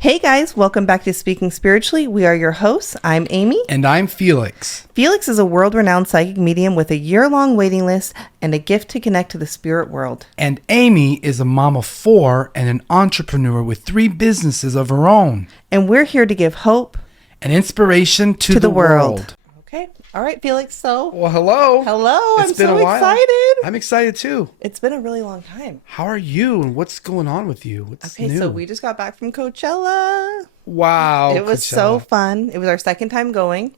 Hey guys, welcome back to Speaking Spiritually. We are your hosts. I'm Amy. And I'm Felix. Felix is a world-renowned psychic medium with a year-long waiting list and a gift to connect to the spirit world. And Amy is a mom of 4 and an entrepreneur with 3 businesses of her own. And we're here to give hope and inspiration to the world. Okay. All right, Felix. So, well, hello. I'm so excited. I'm excited too. It's been a really long time. How are you and what's going on with you? What's new? So we just got back from Coachella. Wow. It was so fun. It was our second time going.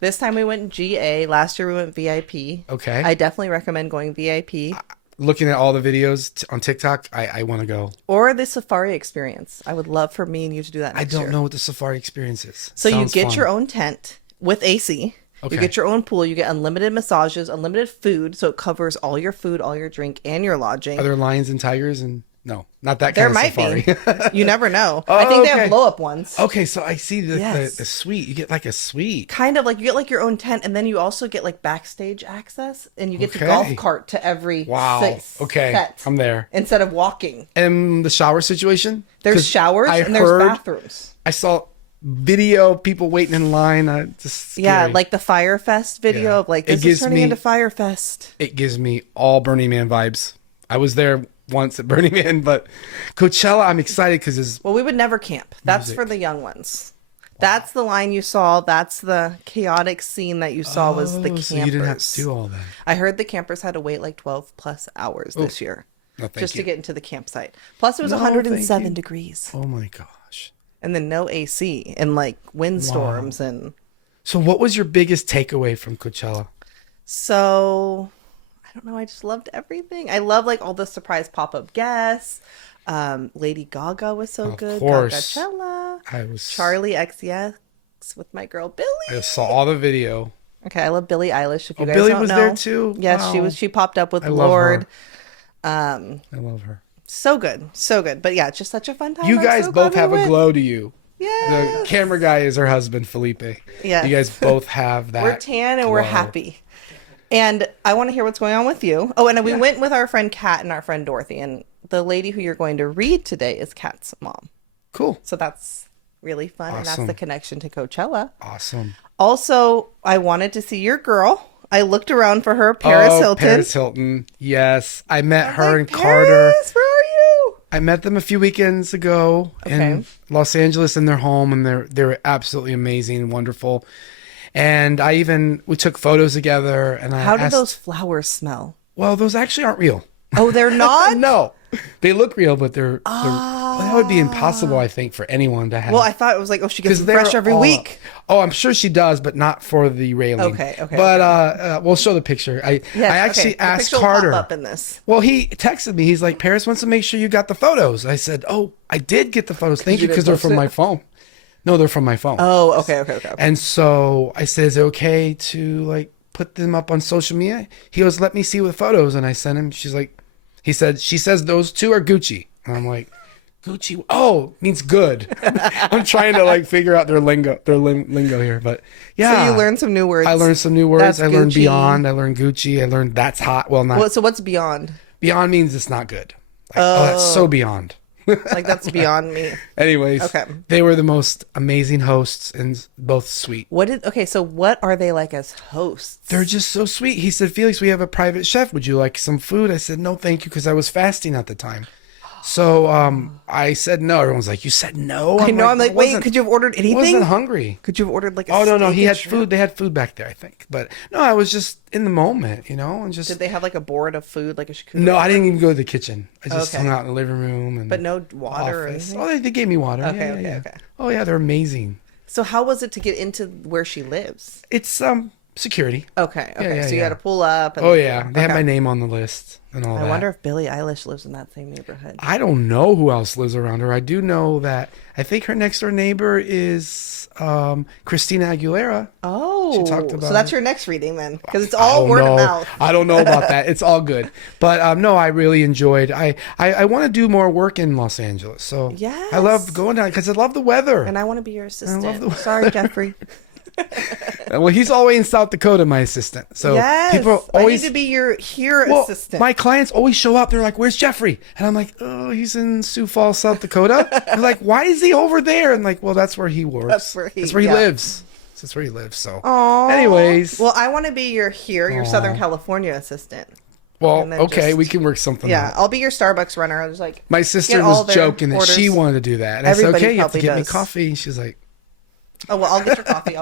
This time we went GA. Last year we went VIP. Okay. I definitely recommend going VIP. Looking at all the videos on TikTok, I want to go. Or the safari experience. I would love for me and you to do that next year. I don't know what the safari experience is. So you get your own tent with AC. Okay. You get your own pool. You get unlimited massages, unlimited food. So it covers all your food, all your drink, and your lodging. Are there lions and tigers? And no, not that kind of safari. There might be. You never know. I think they have blow-up ones. Okay, so I see the suite. You get like a suite. Kind of like you get like your own tent, and then you also get like backstage access, and you get the golf cart to every set. I'm there. Instead of walking. And the shower situation? There's showers and there's bathrooms. I saw video people waiting in line. Like the Fire Fest video of like this is turning into Fire Fest. It gives me all Burning Man vibes. I was there once at Burning Man, but Coachella, I'm excited because we would never camp. That's for the young ones. That's the line you saw. That's the chaotic scene that you saw was the campers. So you didn't have to do all that. I heard the campers had to wait like 12 plus hours this year just to get into the campsite. Plus it was 107 degrees. Oh my gosh. And then no AC and like windstorms and. So what was your biggest takeaway from Coachella? So I don't know. I just loved everything. I love like all the surprise pop-up guests. Lady Gaga was so good. Coachella. Charlie XCX with my girl Billie. I saw all the video. Okay, I love Billie Eilish. If you guys Billie don't know, was there too. Yes, wow. She popped up with Lorde. I love her. So good, so good. But yeah, it's just such a fun time. You guys both have a glow to you. Yeah. The camera guy is her husband, Felipe. Yeah. You guys both have that. We're tan and we're happy. And I want to hear what's going on with you. Oh, and we went with our friend Kat and our friend Dorothy. And the lady who you're going to read today is Kat's mom. Cool. So that's really fun. Awesome. And that's the connection to Coachella. Awesome. Also, I wanted to see your girl. I looked around for her, Paris Hilton. Paris Hilton. Yes. I met her and Carter. Paris, where are you? I met them a few weekends ago in Los Angeles in their home, and they're absolutely amazing and wonderful. And we took photos together. And how do those flowers smell? Well, those actually aren't real. Oh, they're not? No. They look real, but they're that would be impossible, I think, for anyone to have. Well, I thought it was like, she gets them fresh every week. Oh, I'm sure she does, but not for the railing. Okay. But we'll show the picture. I actually asked Carter. Will pop up in this. Well, he texted me. He's like, Paris wants to make sure you got the photos. I said, oh, I did get the photos. Thank you, because they're from my phone. No, they're from my phone. Oh, okay. And so I said, is it okay to like put them up on social media? He goes, let me see the photos. And I sent him. She says those 2 are Gucci. And I'm like, Gucci? Oh, means good. I'm trying to like figure out their lingo here. But yeah. So you learned some new words. I learned some new words. I learned beyond. I learned Gucci. I learned that's hot. Well, not. So what's beyond? Beyond means it's not good. Like, oh, that's so beyond. Like that's beyond me. Anyways, they were the most amazing hosts and both sweet. So what are they like as hosts? They're just so sweet. He said, Felix, we have a private chef. Would you like some food? I said, no, thank you, because I was fasting at the time. So I said no. Everyone's like, you said no? I know. I'm like, wait, could you have ordered anything? I wasn't hungry. Could you have ordered like a Oh, no. He had shrimp? food. They had food back there, I think. But no, I was just in the moment, and just. Did they have like a board of food, like a charcuterie? No, I didn't even go to the kitchen. I just hung out in the living room. But no water or anything? Oh, they gave me water. Okay. Oh, yeah, they're amazing. So how was it to get into where she lives? It's security. Okay. So you had to pull up. And they had my name on the list and all that. I wonder if Billie Eilish lives in that same neighborhood. I don't know who else lives around her. I do know that I think her next door neighbor is Christina Aguilera. Oh, she talked about so that's your next reading then, because it's all word of mouth. I don't know about that. It's all good, but no, I really enjoyed. I want to do more work in Los Angeles. So I love going down because I love the weather, and I want to be your assistant. Sorry, Jeffrey. Well, he's always in South Dakota, my assistant. So people always I need to be your assistant. My clients always show up. They're like, "Where's Jeffrey?" And I'm like, "Oh, he's in Sioux Falls, South Dakota." They're like, "Why is he over there?" And like, well, that's where he works. That's where he lives. That's where he lives. So, anyways. Well, I want to be your Southern California assistant. Well, okay, we can work something out. Yeah, I'll be your Starbucks runner. I was like, my sister was joking that she wanted to do that. And I said, okay, you have to get me coffee. And she's like, oh, well, I'll get your coffee.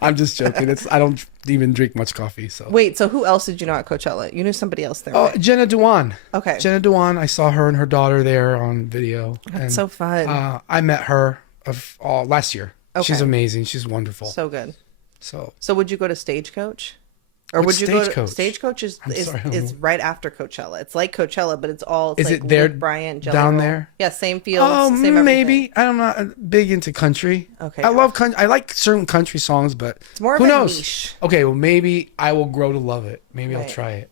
I'm just joking. I don't even drink much coffee. So wait, so who else did you know at Coachella? You knew somebody else there. Oh, right? Jenna Dewan. Okay. Jenna Dewan. I saw her and her daughter there on video. That's so fun. I met her last year. Okay. She's amazing. She's wonderful. So good. So would you go to Stagecoach? Or would you go to Stagecoach is right after Coachella. It's like Coachella, but it's is like it there Bryant, down there? Yeah, same fields. Oh, same maybe. I'm not big into country. Okay. I love country. I like certain country songs, but it's more who of a knows? niche. Okay, well maybe I will grow to love it. Maybe I'll try it.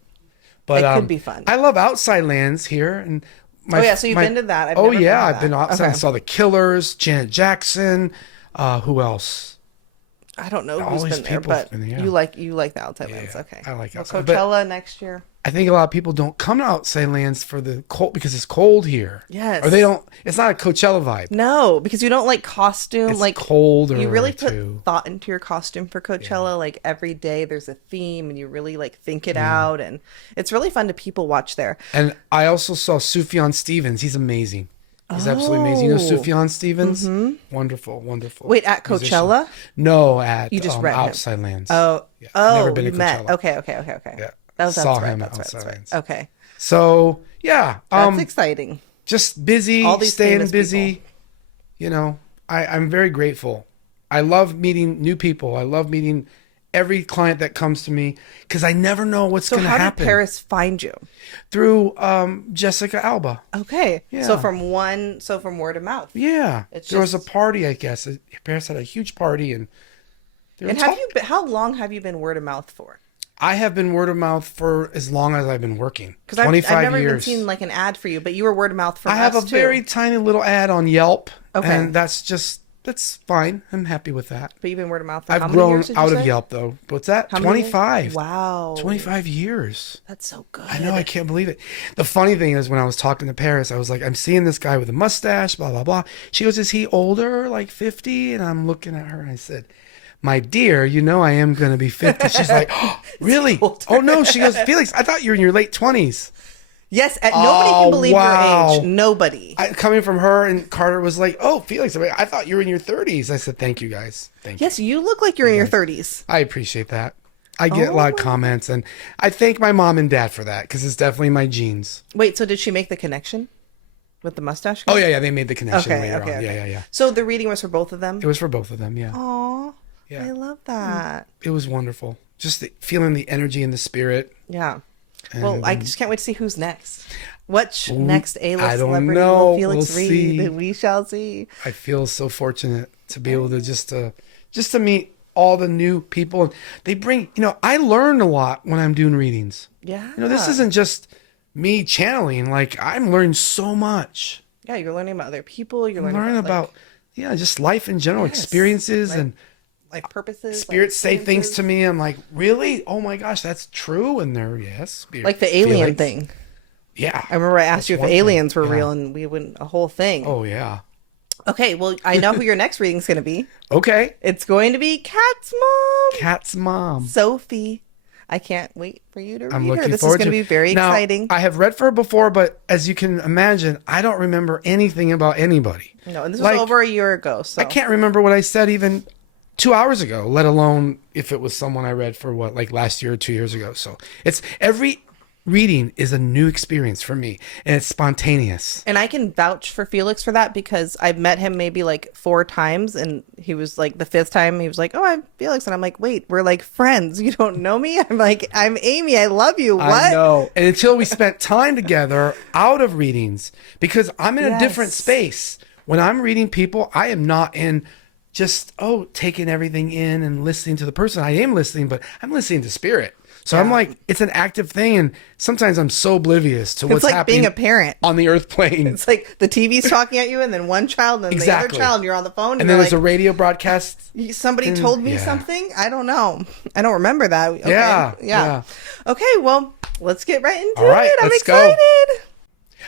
But it could be fun. I love Outside Lands here, and so you've been to that? I've been outside. I saw the Killers, Janet Jackson. Who else? I don't know who's been there, but you like the Outside Lands. Okay. I like Outside. Coachella next year. I think a lot of people don't come to Outside Lands for the cold because it's cold here. Yes. Or they don't. It's not a Coachella vibe. No, because you don't like costume. It's like colder. You really put thought into your costume for Coachella. Yeah. Like every day there's a theme, and you really like think it out, and it's really fun to people watch there. And I also saw Sufjan Stevens. He's amazing. He's absolutely amazing. You know Sufjan Stevens? Mm-hmm. Wonderful. Wait, at Coachella? Musician. No, at you just read Outside Lands. Oh, yeah. Never been to Coachella. Okay. Yeah. Saw him at Outside Lands. Okay. So, yeah. That's exciting. Just busy, staying busy. People. You know, I'm very grateful. I love meeting new people. I love meeting every client that comes to me because I never know what's going to happen. So how did Paris find you? Through Jessica Alba. Okay. Yeah. So from word of mouth. Yeah. There was a party, I guess. Paris had a huge party, and how long have you been word of mouth for? I have been word of mouth for as long as I've been working. 25 years. I've never even seen like an ad for you, but you were word of mouth for us too. I have a very tiny little ad on Yelp, and that's fine. I'm happy with that. But you've been word of mouth for how many years? I've grown out of Yelp, though. What's that? 25. Wow. 25 years. That's so good. I know. I can't believe it. The funny thing is when I was talking to Paris, I was like, I'm seeing this guy with a mustache, blah, blah, blah. She goes, is he older, like 50? And I'm looking at her and I said, my dear, you know I am going to be 50. She's like, oh, really? Oh, no. She goes, Felix, I thought you were in your late 20s. Yes, nobody can believe your age. Nobody. Coming from her, and Carter was like, oh, Felix, I thought you were in your 30s. I said, thank you, guys. Thank you. Yes, you look like you're in your 30s. I appreciate that. I get a lot of comments, and I thank my mom and dad for that, because it's definitely my genes. Wait, so did she make the connection with the mustache guy? Oh, yeah, they made the connection later on. Yeah. So the reading was for both of them? It was for both of them, yeah. Aw, yeah. I love that. It was wonderful. Just feeling the energy and the spirit. Yeah. Well, I just can't wait to see who's next. What next A-list celebrity will Felix read? We shall see. I feel so fortunate to be able to just to meet all the new people. And they bring, I learn a lot when I'm doing readings. Yeah. This isn't just me channeling. Like, I'm learning so much. Yeah, you're learning about other people. You're learning about just life in general, experiences, and life purposes. Spirits say things to me. I'm like, really? Oh my gosh, that's true. And they're spirit. Like the alien thing. Yeah. I remember I asked you if aliens were real, and we went a whole thing. Oh yeah. Okay, well, I know who your next reading's going to be. Okay. It's going to be Kat's mom. Kat's mom. Sophie. I can't wait for you to read her. This is going to be very exciting. I have read for her before, but as you can imagine, I don't remember anything about anybody. No, and this was over a year ago. So I can't remember what I said even 2 hours ago, let alone if it was someone I read for last year or 2 years ago. So it's every reading is a new experience for me, and it's spontaneous. And I can vouch for Felix for that, because I've met him maybe 4 times, and he was the 5th time he was like, oh, I'm Felix, and I'm like, wait, we're friends, you don't know me? I'm like, I'm Amy, I love you. What? I know. And until we spent time together out of readings, because I'm in a different space. When I'm reading people, I am not in just taking everything in and listening to the person. I am listening, but I'm listening to spirit. So I'm like, it's an active thing, and sometimes I'm so oblivious to what's like happening being a parent on the earth plane. It's like the TV's talking at you, and then one child, and then the other child, and you're on the phone, and then there's a radio broadcast. Somebody told me something. I don't know. I don't remember that. Okay. Yeah. Okay, well, let's get right into it. I'm excited. Go.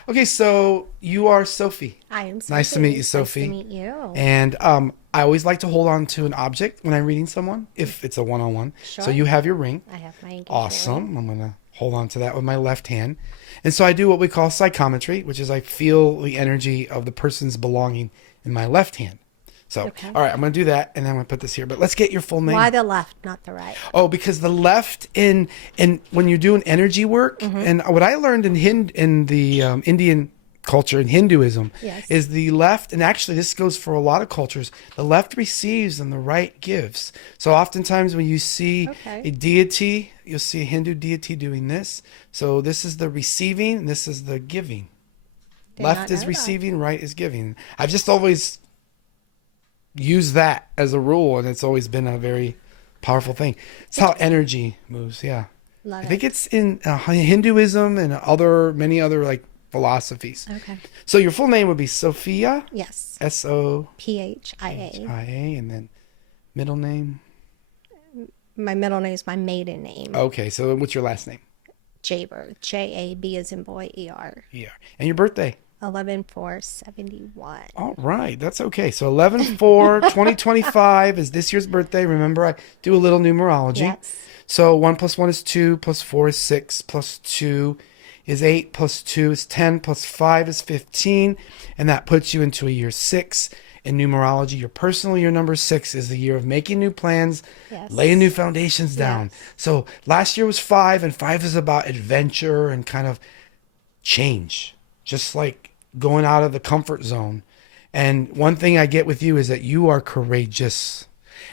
Okay, so you are Sophie. I am Sophie. Nice to meet you, Sophie. Nice to meet you. And I always like to hold on to an object when I'm reading someone, if it's a one-on-one. Sure. So you have your ring. I have my engagement Awesome. ring. I'm going to hold on to that with my left hand. And so I do what we call psychometry, which is I feel the energy of the person's belonging in my left hand. So, all right, I'm going to do that, and then I'm going to put this here. But let's get your full name. Why the left, not the right? Oh, because the left in when you're doing energy work, and what I learned in the Indian culture in Hinduism is the left, and actually this goes for a lot of cultures, the left receives and the right gives. So oftentimes when you see a deity, you'll see a Hindu deity doing this. So this is the receiving, and this is the giving. Left is receiving, right is giving. I've just always used that as a rule, and it's always been a very powerful thing. It's how energy moves. Yeah. I think it's in Hinduism and many other like philosophies. Okay. So your full name would be Sophia? Yes. P-H-I-A. And then middle name? My middle name is my maiden name. Okay, so what's your last name? Jaber. J-A-B as in boy, E-R. E-R. And your birthday? 11/4/71. All right, that's okay. So 11/4/2025 is this year's birthday. Remember, I do a little numerology. Yes. So 1 + 1 is 2, + 4 is 6, + 2 is 8, + 2 is 10, + 5 is 15, and that puts you into a year 6 in numerology. Your personal year number 6 is the year of making new plans, laying new foundations down. So last year was 5, and 5 is about adventure and kind of change, just like going out of the comfort zone. And one thing I get with you is that you are courageous.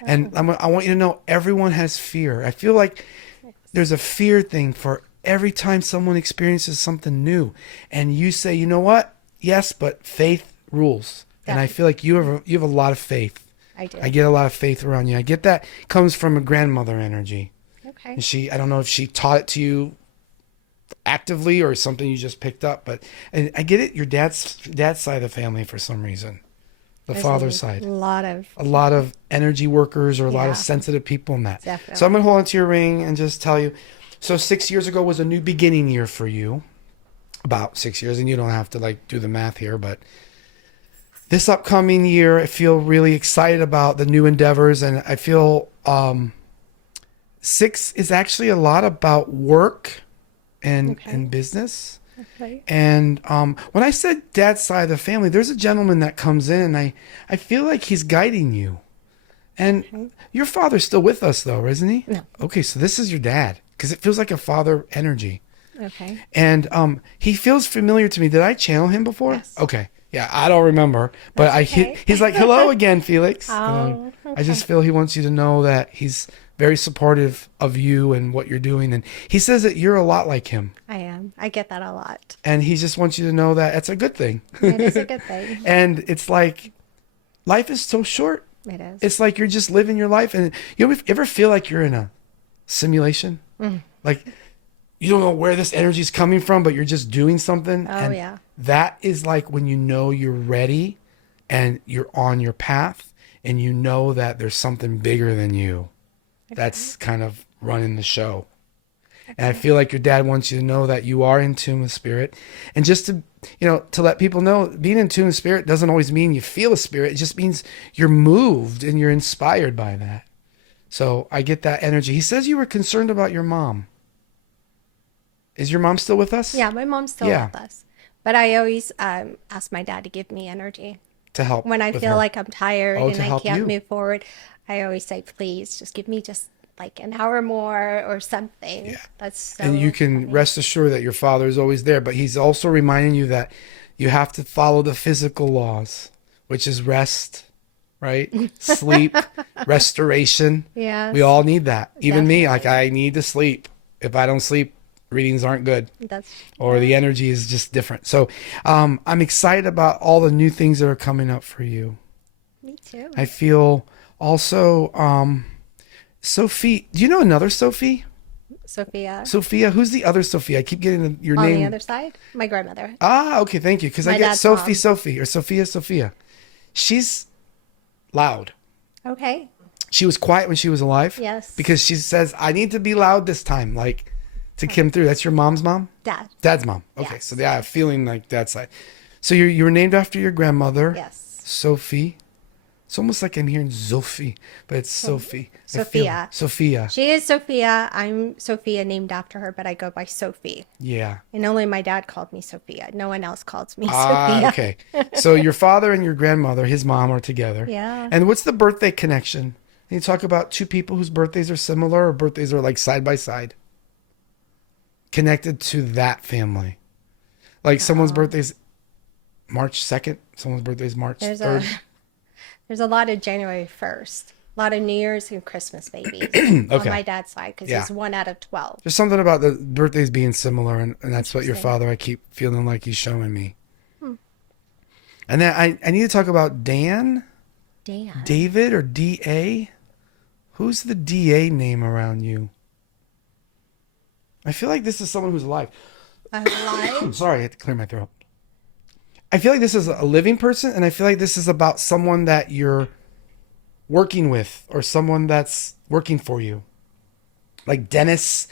And I want you to know everyone has fear. I feel like there's a fear thing for every time someone experiences something new, and you say, you know what? Yes, but faith rules. And I feel like you have a lot of faith. I do. I get a lot of faith around you. I get that comes from a grandmother energy. Okay. And I don't know if she taught it to you actively or something you just picked up, but and I get it. Your dad's side of the family for some reason, There's father's side, a lot of energy workers or a lot of sensitive people in that. Definitely. So I'm gonna hold on to your ring and just tell you. So 6 years ago was a new beginning year for you, about 6 years, and you don't have to like do the math here, but this upcoming year, I feel really excited about the new endeavors, and I feel 6 is actually a lot about work and business. Okay. And when I said dad's side of the family, there's a gentleman that comes in, and I feel like he's guiding you. And your father's still with us, though, isn't he? No. Okay, so this is your dad, because it feels like a father energy. Okay. And he feels familiar to me. Did I channel him before? Yes. Okay. Yeah, I don't remember, but he's like, hello again, Felix. Oh, I just feel he wants you to know that he's very supportive of you and what you're doing. And he says that you're a lot like him. I am. I get that a lot. And he just wants you to know that it's a good thing. It is a good thing. And it's like, life is so short. It is. It's like you're just living your life. And you ever feel like you're in a simulation? Like you don't know where this energy is coming from, but you're just doing something. Oh, yeah. That is like when you know you're ready and you're on your path and you know that there's something bigger than you. That's kind of running the show. And I feel like your dad wants you to know that you are in tune with spirit. And just to let people know, being in tune with spirit doesn't always mean you feel a spirit. It just means you're moved and you're inspired by that. So I get that energy. He says you were concerned about your mom. Is your mom still with us? Yeah, my mom's still with us. But I always ask my dad to give me energy. To help. When I feel like I'm tired and I can't move forward, I always say, please, just give me just like an hour more or something. Yeah. That's so and you can rest assured that your father is always there, but he's also reminding you that you have to follow the physical laws, which is rest, right? Sleep, restoration. Yeah. We all need that. Even me, Definitely. like I need to sleep. If I don't sleep, readings aren't good. Or the energy is just different. So I'm excited about all the new things that are coming up for you. Me too. I feel also, Sophie, do you know another Sophie? Sophia. Sophia. Who's the other Sophia? I keep getting your On name. the other side? My grandmother. Ah, okay. Thank you. Because I get Sophie or Sophia. She's loud. Okay. She was quiet when she was alive. Yes. Because she says, I need to be loud this time, like to Kim through. That's your mom's mom? Dad. Dad's mom. Okay. Yes. So yeah, I have a feeling like dad's side. So you were named after your grandmother. Yes. Sophie. It's almost like I'm hearing Sophie, but it's Sophie. Sophia. Sophia. She is Sophia. I'm Sophia, named after her, but I go by Sophie. Yeah. And only my dad called me Sophia. No one else calls me Sophia. Okay. So your father and your grandmother, his mom, are together. Yeah. And what's the birthday connection? Can you talk about two people whose birthdays are similar or birthdays are like side by side? Connected to that family. Like someone's birthday's March 2nd. Someone's birthday's March 3rd. There's a lot of January 1st. A lot of New Year's and Christmas babies on my dad's side because he's 1 out of 12. There's something about the birthdays being similar, and that's what your father, I keep feeling like he's showing me. And then I need to talk about Dan. David or D.A.? Who's the D.A. name around you? I feel like this is someone who's alive. Alive? Sorry, I had to clear my throat. I feel like this is a living person, and I feel like this is about someone that you're working with or someone that's working for you. Like Dennis,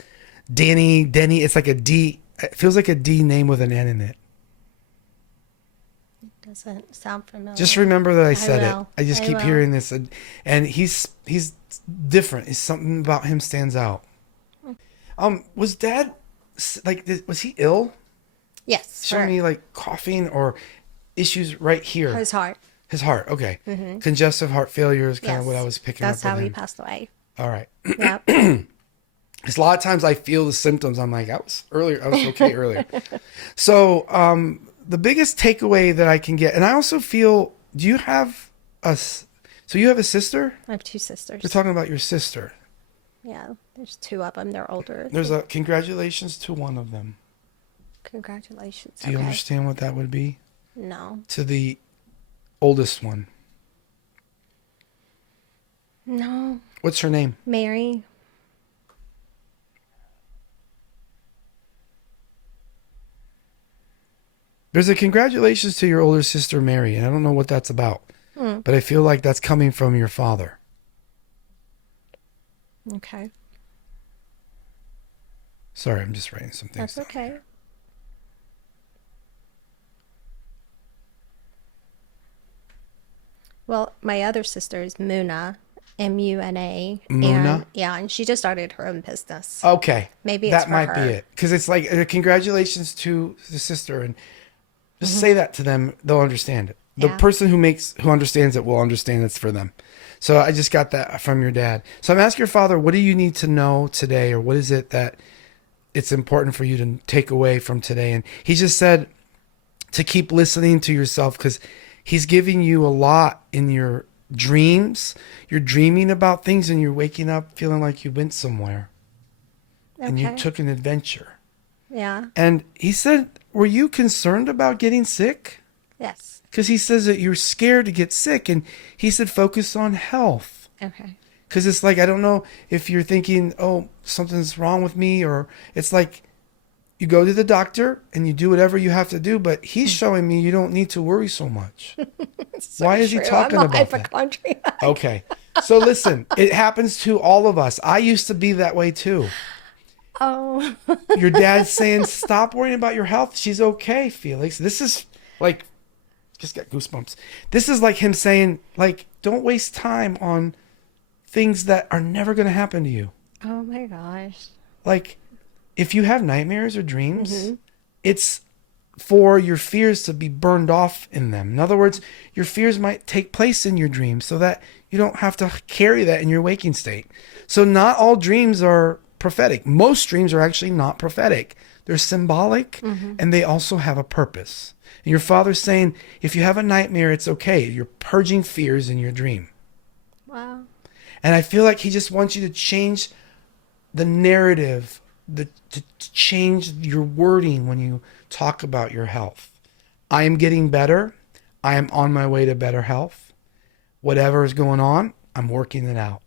Danny, Denny. It's like a D. It feels like a D name with an N in it. It doesn't sound familiar. Just remember that I said it. I just keep will. hearing this. And he's different. It's something about him stands out. Was Dad, like, was he ill? Yes. Show me like coughing or issues right here. His heart. His heart. Okay. Congestive heart failure is kind of what I was picking up. That's how with he him. passed away. All right. Yep. Because a lot of times I feel the symptoms. I'm like, I was okay earlier. So the biggest takeaway that I can get, and I also feel, do you have so you have a sister? I have 2 sisters. We're talking about your sister. Yeah, there's 2 of them. They're older. There's a congratulations to one of them. Congratulations. Do you understand what that would be? No. To the oldest one. No. What's her name? Mary. There's a congratulations to your older sister, Mary, and I don't know what that's about. But I feel like that's coming from your father. Okay. Sorry, I'm just writing some things. That's okay. Well, my other sister is Muna, M-U-N-A. Muna? And she just started her own business. Okay. Maybe it's that for might her. be it. Because it's like, congratulations to the sister. And just say that to them. They'll understand it. The person who understands it will understand it's for them. So I just got that from your dad. So I'm asking your father, what do you need to know today? Or what is it that it's important for you to take away from today? And he just said to keep listening to yourself because he's giving you a lot in your dreams. You're dreaming about things and you're waking up feeling like you went somewhere. Okay. And you took an adventure. Yeah. And he said, were you concerned about getting sick? Yes. Because he says that you're scared to get sick. And he said, focus on health. Okay. Because it's like, I don't know if you're thinking, oh, something's wrong with me. Or it's like you go to the doctor and you do whatever you have to do. But he's showing me you don't need to worry so much. Why is he talking about that? Okay. So listen, it happens to all of us. I used to be that way too. Oh. Your dad's saying, stop worrying about your health. She's okay, Felix. This is like, just got goosebumps. This is like him saying, like, don't waste time on things that are never going to happen to you. Oh my gosh. Like, if you have nightmares or dreams, it's for your fears to be burned off in them. In other words, your fears might take place in your dreams so that you don't have to carry that in your waking state. So not all dreams are prophetic. Most dreams are actually not prophetic. They're symbolic and they also have a purpose. And your father's saying, if you have a nightmare, it's okay. You're purging fears in your dream. Wow. And I feel like he just wants you to change the narrative, to change your wording when you talk about your health. I am getting better. I am on my way to better health. Whatever is going on, I'm working it out.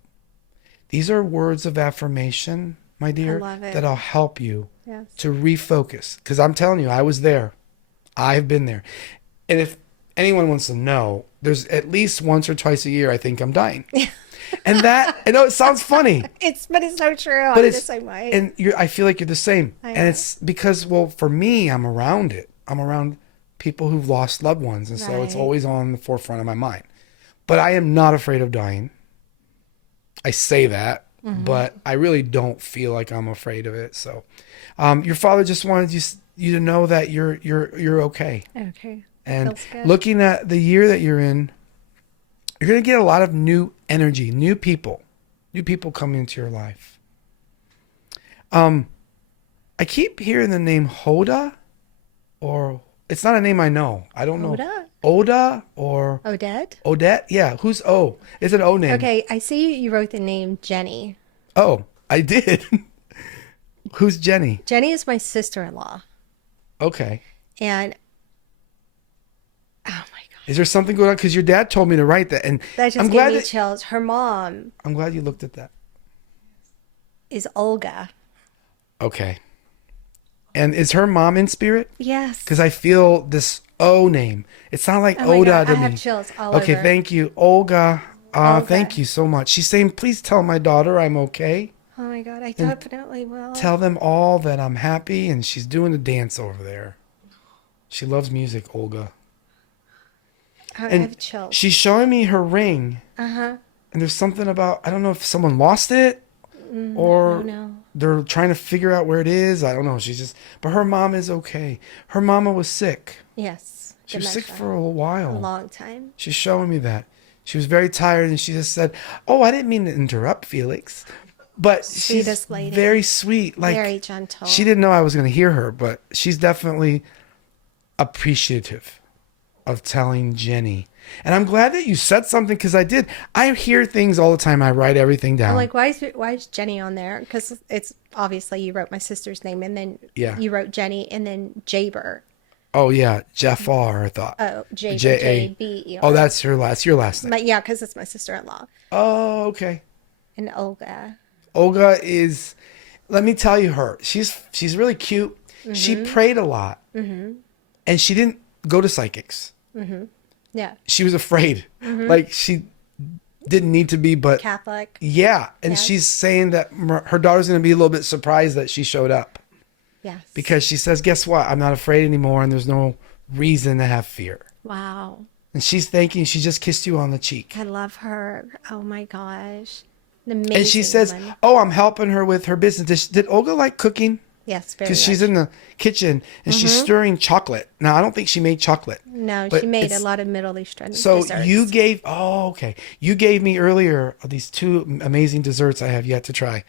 These are words of affirmation, my dear, that'll help you to refocus. Because I'm telling you, I was there. I've been there. And if anyone wants to know, there's at least once or twice a year I think I'm dying. And that, I know it sounds funny. But it's so true. But I'm the same way. And I feel like you're the same. And it's because, well, for me, I'm around it. I'm around people who've lost loved ones. And so it's always on the forefront of my mind. But I am not afraid of dying. I say that, but I really don't feel like I'm afraid of it. So your father just wanted you to know that you're okay. Okay. And looking at the year that you're in, you're going to get a lot of new energy, new people coming into your life. I keep hearing the name Hoda, or it's not a name I know. I don't know. Oda or Odette? Odette? Yeah. Who's O? It's an O name. Okay, I see you wrote the name Jenny. Oh, I did. Who's Jenny? Jenny is my sister-in-law. Okay. And oh my God. Is there something going on? Because your dad told me to write that, and that just gave me chills. Her mom. I'm glad you looked at that. Is Olga. Okay. And is her mom in spirit? Yes. Because I feel this O name. It sounded like Oda to me. I have chills all over. Okay, thank you. Olga. Thank you so much. She's saying, please tell my daughter I'm okay. Oh my God, I definitely will. Tell them all that I'm happy, and she's doing a dance over there. She loves music, Olga. I have chills. She's showing me her ring. Uh-huh. And there's something about, I don't know if someone lost it or they're trying to figure out where it is. I don't know. But her mom is okay. Her mama was sick. Yes. She was sick for a while. A long time. She's showing me that. She was very tired, and she just said, oh, I didn't mean to interrupt, Felix. But she's very sweet. Like, very gentle. She didn't know I was going to hear her, but she's definitely appreciative of telling Jenny. And I'm glad that you said something, because I did. I hear things all the time. I write everything down. I'm like, why is Jenny on there? Because it's obviously you wrote my sister's name, and then you wrote Jenny, and then Jaber. Oh yeah, Jafar. I thought. Oh, J-A-B-E-R. Oh, that's your last name. But yeah, because it's my sister-in-law. Oh, okay. And Olga. Olga is. Let me tell you her. She's really cute. Mm-hmm. She prayed a lot, and she didn't go to psychics. Mm-hmm. Yeah. She was afraid. Mm-hmm. Like, she didn't need to be, but Catholic. Yeah, and she's saying that her daughter's going to be a little bit surprised that she showed up. Yes. Because she says, guess what? I'm not afraid anymore, and there's no reason to have fear. Wow. And she's thanking, she just kissed you on the cheek. I love her. Oh my gosh. Amazing. And she says, oh, I'm helping her with her business. Did Olga like cooking? Yes, very much. Because she's in the kitchen, and she's stirring chocolate. Now, I don't think she made chocolate. No, she made a lot of Middle Eastern desserts. So you gave, you gave me earlier these two amazing desserts I have yet to try.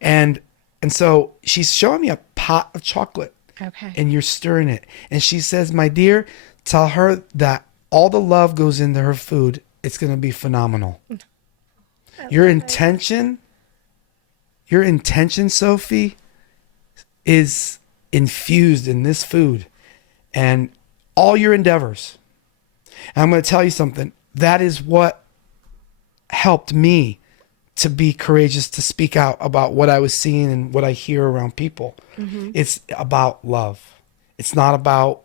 And so she's showing me a pot of chocolate. Okay. And you're stirring it. And she says, my dear, tell her that all the love goes into her food. It's going to be phenomenal. Your intention, Sophie, is infused in this food and all your endeavors. And I'm going to tell you something. That is what helped me to be courageous to speak out about what I was seeing and what I hear around people. Mm-hmm. It's about love. It's not about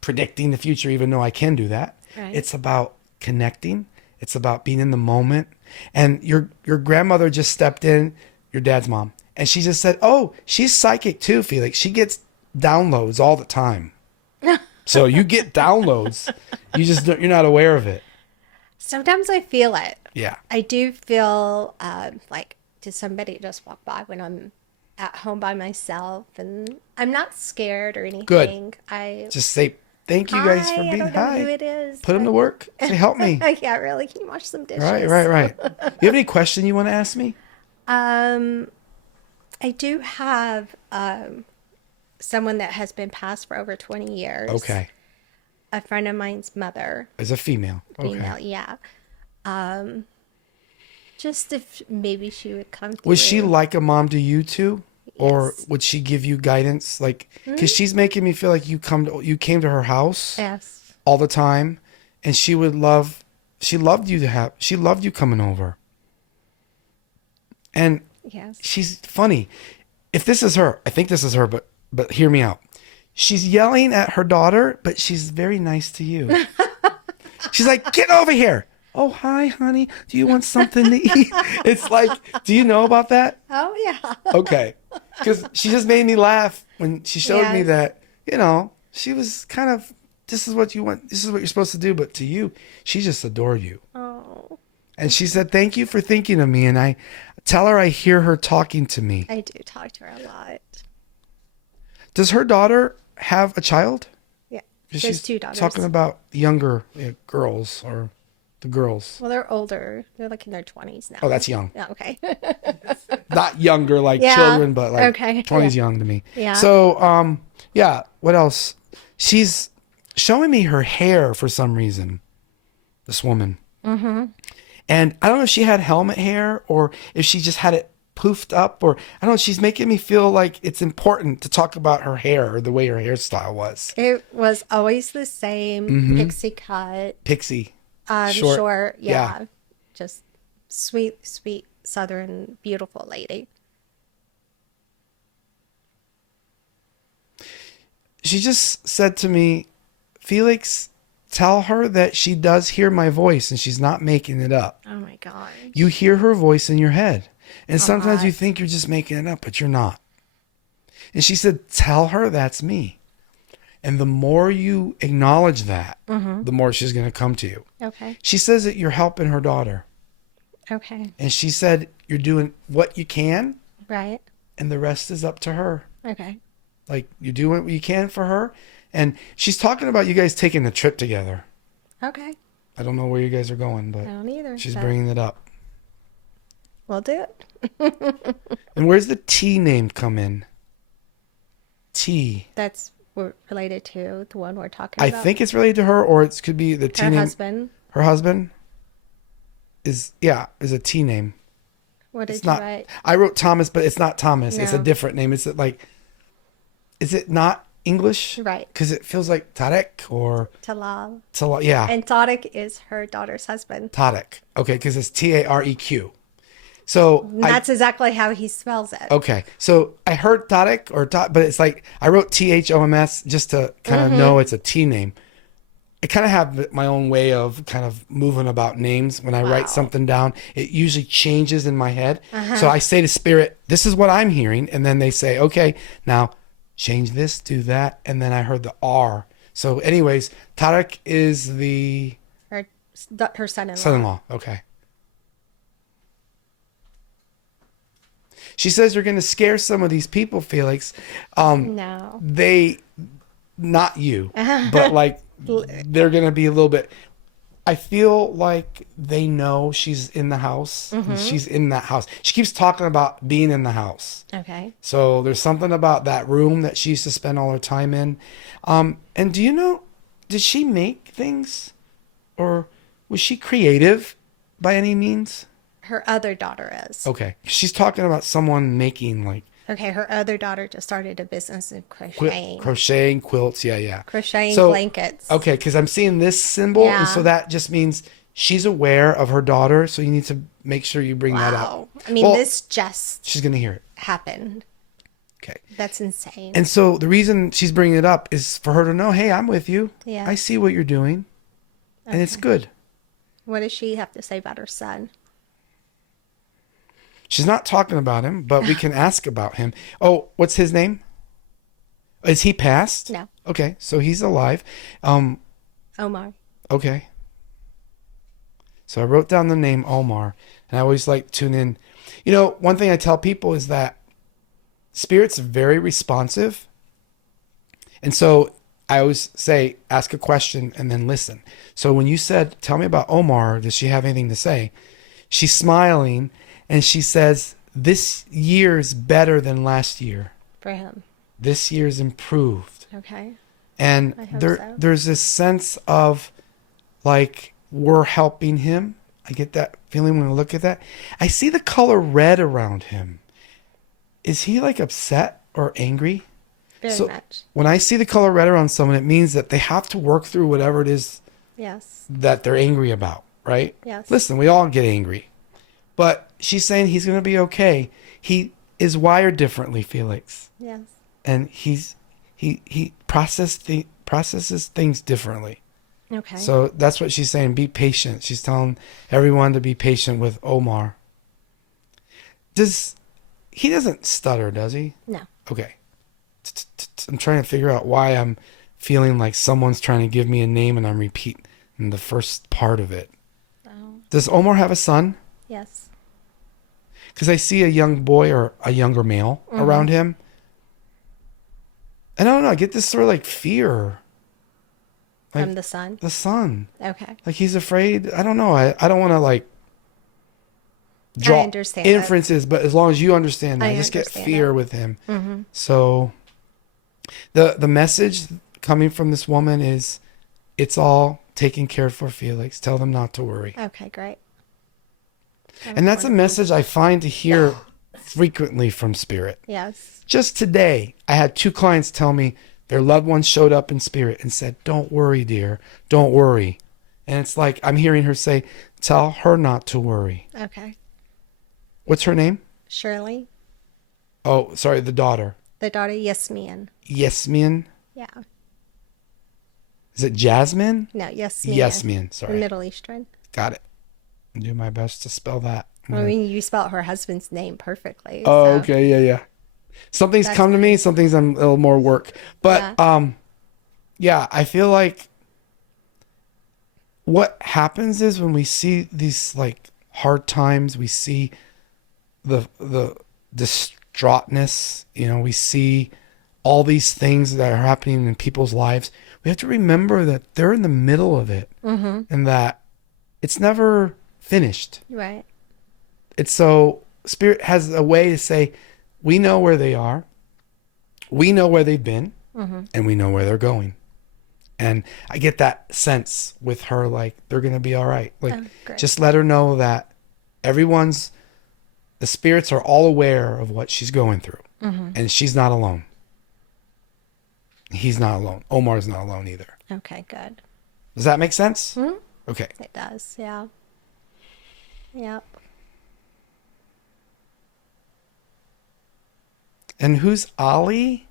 predicting the future, even though I can do that. Right. It's about connecting. It's about being in the moment. And your grandmother just stepped in, your dad's mom, and she just said, oh, she's psychic too, Felix. She gets downloads all the time. So you get downloads. You're not aware of it. Sometimes I feel it. Yeah. I do feel like, does somebody just walk by when I'm at home by myself? And I'm not scared or anything. Good. I just say, thank you guys for being I don't know who it is. Put them to work. Say, help me. Yeah, really. Can you wash some dishes? Right. You have any question you want to ask me? I do have someone that has been passed for over 20 years. Okay. A friend of mine's mother. As a female. Female, yeah. Just if maybe she would come through. Was she like a mom to you too? Yes. Or would she give you guidance? Like, because she's making me feel like you came to her house all the time, and she loved you coming over. And Yes. She's funny. If this is her, I think this is her, but hear me out. She's yelling at her daughter, but she's very nice to you. She's like, get over here. Oh, hi, honey. Do you want something to eat? It's like, do you know about that? Oh, yeah. Okay. Because she just made me laugh when she showed me that, she was kind of, this is what you want. This is what you're supposed to do. But to you, she just adored you. Oh. And she said, thank you for thinking of me. And I tell her I hear her talking to me. I do talk to her a lot. Does her daughter have a child? Yeah. She's 2 daughters. Talking about younger girls or the girls. Well, they're older. They're like in their 20s now. Oh, that's young. Yeah, okay. Not younger like children, but like 20s young to me. Yeah. So, what else? She's showing me her hair for some reason, this woman. Mm-hmm. And I don't know if she had helmet hair or if she just had it poofed up, or I don't know. She's making me feel like it's important to talk about her hair or the way her hairstyle was. It was always the same pixie cut. Pixie. Short. Yeah. Just sweet, Southern, beautiful lady. She just said to me, Felix, tell her that she does hear my voice and she's not making it up. Oh my God. You hear her voice in your head. And sometimes you think you're just making it up, but you're not. And she said, tell her that's me. And the more you acknowledge that, the more she's going to come to you. Okay. She says that you're helping her daughter. Okay. And she said you're doing what you can. Right. And the rest is up to her. Okay. Like, you do what you can for her. And she's talking about you guys taking a trip together. Okay. I don't know where you guys are going, but I don't either. she's bringing it up. We'll do it. And where's the T name come in? T. That's related to the one we're talking I about. think it's related to her, or it could be the T Her name. husband. Her husband is a T name. What did It's you not. write? I wrote Thomas, but it's not Thomas. It's a No. different name. Is it not English? Right. Because it feels like Tarek or Talal. Talal. Yeah. And Tariq is her daughter's husband. Tarek. Okay, because it's Tareq. So That's exactly how he spells it. okay. So I heard Tarek but it's like I wrote THOMS just to kind of know it's a T name. I kind of have my own way of kind of moving about names. When I write something down, it usually changes in my head. So I say to Spirit, this is what I'm hearing. And then they say, okay, now change this, do that. And then I heard the R. So anyways, Tarek is Her son-in-law. son-in-law. Okay. She says you're going to scare some of these people, Felix. No. Not you, but like they're going to be a little bit. I feel like they know she's in the house. She's in that house. She keeps talking about being in the house. Okay. So there's something about that room that she used to spend all her time in. And do you know, did she make things? Or was she creative by any means? Her other daughter is. Okay. She's talking about someone making like Okay, her other daughter just started a business of crocheting. crocheting quilts. Yeah. Crocheting So- blankets. Okay, because I'm seeing this symbol, Yeah. and so that just means she's aware of her daughter. So you need to make sure you bring that up. Wow. I mean, Well, this just she's gonna hear it. happened. Okay. That's insane. And so the reason she's bringing it up is for her to know, hey, I'm with you. Yeah. I see what you're doing, and it's good. What does she have to say about her son? She's not talking about him, but we can ask about him. Oh, what's his name? Is he passed? No. Okay, so he's alive. Omar. Okay. So I wrote down the name Omar, and I always like to tune in. You know, one thing I tell people is that Spirit's very responsive. And so I always say, ask a question and then listen. So when you said, tell me about Omar, does she have anything to say? She's smiling and she says, this year's better than last year. For him. This year's improved. Okay. And I hope so. there's this sense of like we're helping him. I get that feeling when I look at that. I see the color red around him. Is he like upset or angry? Very much. When I see the color red around someone, it means that they have to work through whatever it is Yes. that they're angry about, right? Yes. Listen, we all get angry. But she's saying he's going to be okay. He is wired differently, Felix. Yes. And he processes things differently. Okay. So that's what she's saying. Be patient. She's telling everyone to be patient with Omar. He doesn't stutter, does he? No. Okay. I'm trying to figure out why I'm feeling like someone's trying to give me a name and I'm repeating the first part of it. Oh. Does Omar have a son? Yes. Because I see a young boy or a younger male around him. And I don't know, I get this sort of like fear. Like, From the son? The son. Okay. Like he's afraid. I don't know. I don't want to like draw I understand inferences, but as long as you understand that, I just get fear with him. So the message coming from this woman is it's all taken care for, Felix. Tell them not to worry. Okay, great. And that's a message I find to hear frequently from Spirit. Yes. Just today, I had 2 clients tell me their loved ones showed up in Spirit and said, "Don't worry, dear. Don't worry." And it's like I'm hearing her say, "Tell her not to worry." Okay. What's her name? Shirley. Oh, sorry, the daughter. The daughter, Yasmin. Yasmin? Yeah. Is it Jasmine? No, Yasmin. Yasmin, The sorry. Middle Eastern. Got it. I'll do my best to spell that. I mean, you spelled her husband's name perfectly. Oh, so. okay, yeah. Something's come to me, something's a little more work. But yeah, I feel like what happens is when we see these like hard times, we see the distraughtness, we see all these things that are happening in people's lives. We have to remember that they're in the middle of it and that it's never finished. Right. It's so Spirit has a way to say, we know where they are, we know where they've been, and we know where they're going. And I get that sense with her, like they're going to be all right. Like, just let her know that the spirits are all aware of what she's going through, and she's not alone. He's not alone. Omar's not alone either. Okay, good. Does that make sense? Okay. It does, yeah. Yep. And who's Ali?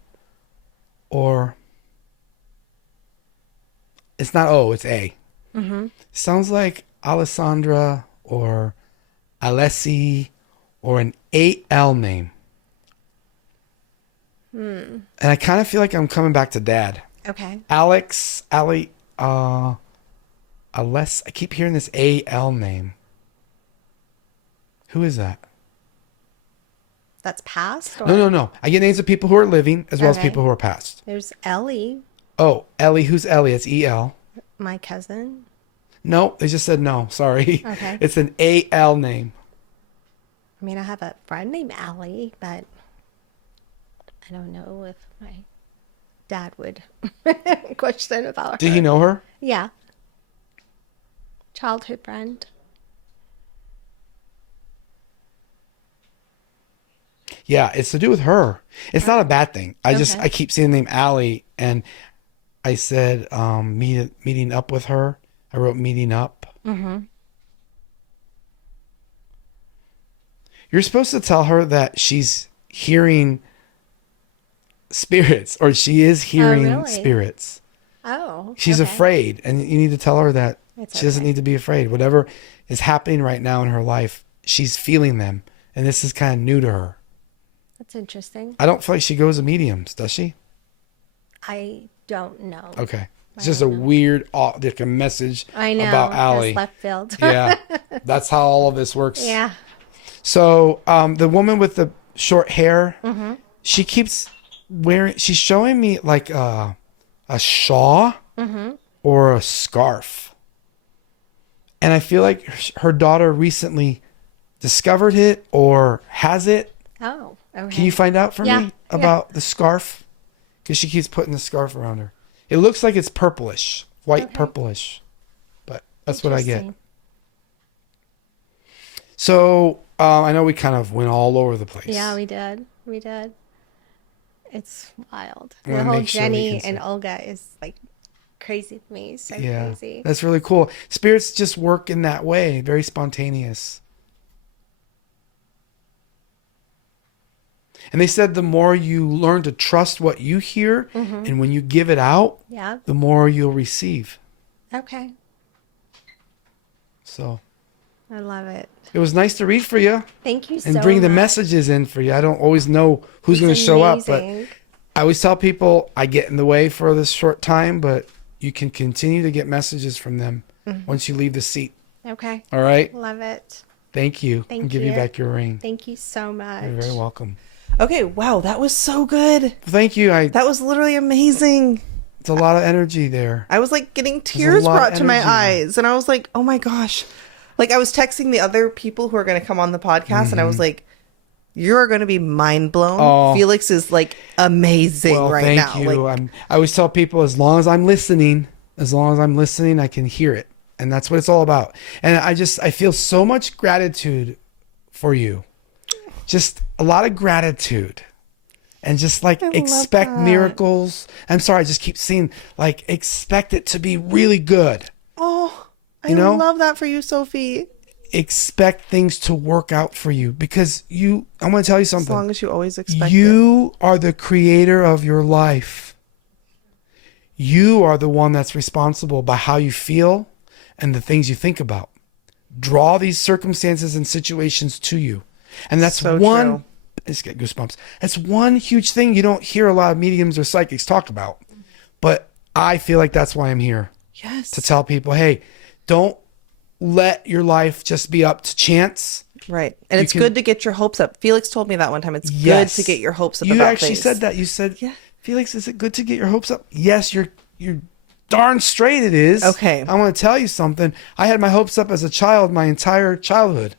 Or it's not O, it's A. Sounds like Alessandra or Alessi or an AL name. And I kind of feel like I'm coming back to Dad. Okay. Alex, Ali, I keep hearing this AL name. Who is that? That's past? Or? No. I get names of people who are living as well as people who are past. There's Ellie. Oh, Ellie. Who's Ellie? It's EL. My cousin. No, they just said no. Sorry. Okay. It's an AL name. I mean, I have a friend named Allie, but I don't know if my dad would question about her. Did he know her? Yeah. Childhood friend. Yeah, it's to do with her. It's not a bad thing. I keep seeing the name Allie, and I said meeting up with her. I wrote meeting up. You're supposed to tell her that she's hearing spirits, or she is hearing spirits. Oh. She's afraid, and you need to tell her that she doesn't need to be afraid. Whatever is happening right now in her life, she's feeling them, and this is kind of new to her. That's interesting. I don't feel like she goes to mediums, does she? I don't know. Okay. It's just a weird, like a message about Allie. Left field. Yeah. That's how all of this works. Yeah. So the woman with the short hair, she keeps she's showing me like a shawl or a scarf. And I feel like her daughter recently discovered it or has it. Oh, okay. Can you find out for me about the scarf? Because she keeps putting the scarf around her. It looks like it's purplish, white purplish. But that's what I get. So I know we kind of went all over the place. Yeah, we did. It's wild. The whole Jenny and Olga is like crazy to me. So crazy. That's really cool. Spirits just work in that way, very spontaneous. And they said the more you learn to trust what you hear, and when you give it out, the more you'll receive. Okay. So I love it. it was nice to read for you. Thank you so and much. bring the messages in for you. I don't always know who's going to show up, but I always tell people I get in the way for this short time, but you can continue to get messages from them once you leave the seat. Okay. All right. Love it. Thank you. Thank I'll give you. you back your ring. Thank you so much. You're very welcome. Okay, wow, that was so good. Thank you. That was literally amazing. It's a lot of energy there. I was like getting tears brought to my eyes, and I was like, oh my gosh. Like, I was texting the other people who are going to come on the podcast, and I was like, you're going to be mind blown. Oh. Felix is like amazing right now. Thank you. Like, I always tell people, as long as I'm listening, I can hear it. And that's what it's all about. And I feel so much gratitude for you. Just a lot of gratitude. And just like expect miracles. I'm sorry, I just keep seeing, like, expect it to be really good. Oh, I love that for you, Sophie. Expect things to work out for you, because I'm going to tell you something. As long as you always expect you are the creator of your life. You are the one that's responsible by how you feel and the things you think about. Draw these circumstances and situations to you. And that's so one, true. I just get goosebumps. That's one huge thing you don't hear a lot of mediums or psychics talk about. But I feel like that's why I'm here. Yes. To tell people, hey, don't let your life just be up to chance. Right. And it's good to get your hopes up. Felix told me that one time. It's good to get your hopes up. You about actually things. said that. You said, Felix, is it good to get your hopes up? Yes, you're darn straight it is. Okay. I want to tell you something. I had my hopes up as a child, my entire childhood.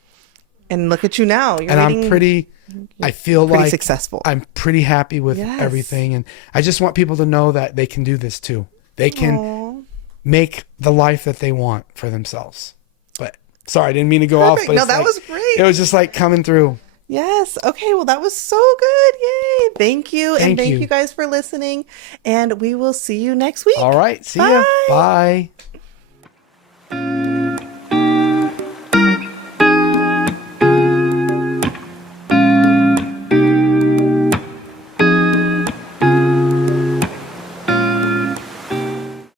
And look at you now. I feel like successful. I'm pretty happy with everything. And I just want people to know that they can do this too. They can make the life that they want for themselves. But sorry, I didn't mean to go off. But no, that was great. It was just like coming through. Yes. Okay. Well, that was so good. Yay. Thank you. And thank you guys for listening. And we will see you next week. All right. See ya. Bye.